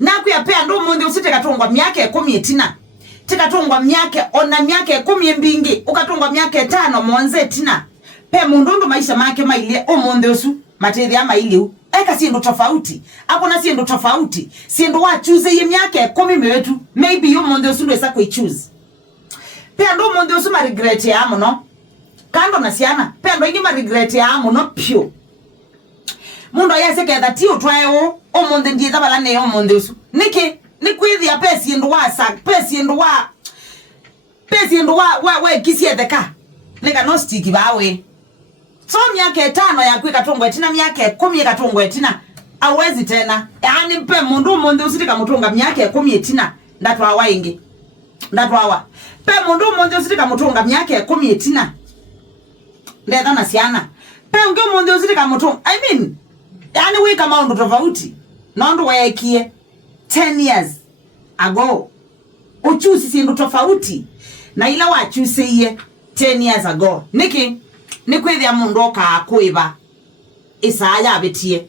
na kuyapea ndo munde usite katongwa miaka 10 tina tikatongwa miaka ona miaka 10 mbingi ukatongwa miaka 5 monze tina pe mundu maisha make maile munde usu matethi ama iliu eka sindu tofauti akona sindu tofauti sindu wa choose ye miaka 10 mewetu maybe yo munde usu ndo sako choose pe ndo munde usu ma regret ya muno kando na siana pe ndo ingi ma regret ya muno pio mundu yaseke that you try munde ndiye tabala ne munde usu niki ni kwithi ya pesi ndo wa sak pesi ndo wa kisi edeka nika no stick bawe so miaka 5 ya kwika tongwe tina miaka 10 katongwe tina awezi tena yani mpe mundu usitika mutunga miaka 10 tina ndatwa waingi ndatwa pe mundu usitika mutunga miaka 10 tina ndetha na siana pe mundu usitika mutunga I mean yani we kama ndo tofauti nondo waekie 10 years ago uchusi sindu tofauti na ila wachusiye 10 years ago niki ni kwithia mundu oka kuiba isaya abetie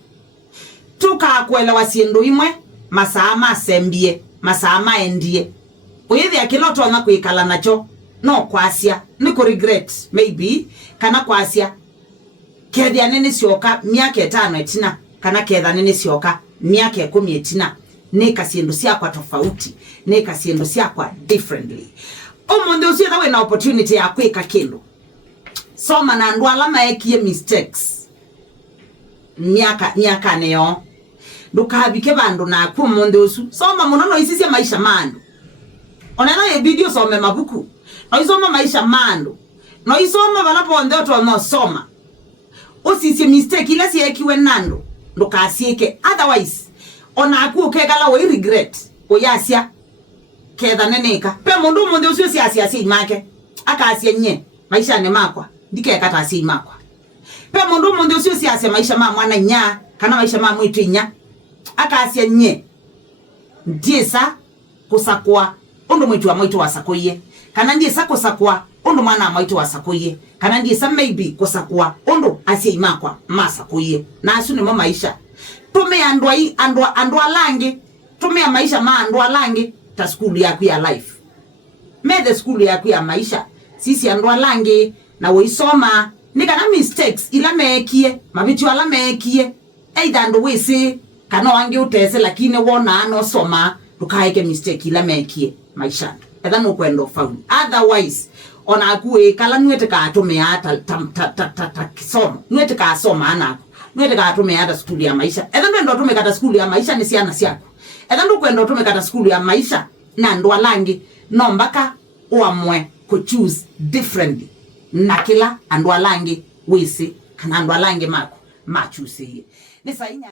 tuka kwela wasindu imwe masaa masembie masaa maendie uyithia kiloto na kuikala nacho no kwasia ni ku regret maybe kana kwasia kethia nini sioka miaka 5 etina kana ketha nini sioka miaka 10 etina neka sindu sia kwa tofauti neka sindu sia kwa differently mundu usiye tawe na opportunity ya kwika kindu soma na ndo alama ekie mistakes miaka neyo ndukahabike bandu na ku mundu usu soma munono isisi maisha mandu onena ye video some mabuku no isoma maisha mandu no isoma balapo ndo to no soma usisi mistake ile si ekiwe nando ndukasieke otherwise ona aku kegala we regret oyasia ketha neneka pe mundu usu si asia make akasia nye maisha ne makwa ndike kata si makwa pe mundu usu si asia maisha mwana nya kana maisha mwitu nya akasia nye ndiesa kusakwa undu mwitu wasakoye kana ndiesa kusakwa undu mwana mwitu wasakoye kana ndiesa maybe kusakwa undu asia makwa masakoye na asu ne maisha tume andwa langi tume maisha andwa langi ta school yaku ya life the school yaku ya maisha sisi andwa langi na woisoma nika na mistakes ila mekie mabitu ala mekie either ndo wese kana wange utese lakini wona ano soma tukaike mistake ila mekie maisha etha no kwendo faulu otherwise ona akuwe kala nwete ka atume ata kisomo nwete ka soma anako nwete ka atume ata school ya maisha etha ndo atume kata school ya maisha ni siana siako etha ndo kwendo atume kata school ya maisha na ndo alangi no mbaka uamwe ku choose differently na kila ando alangi wisi kana ando alangi mako machusi ni sainya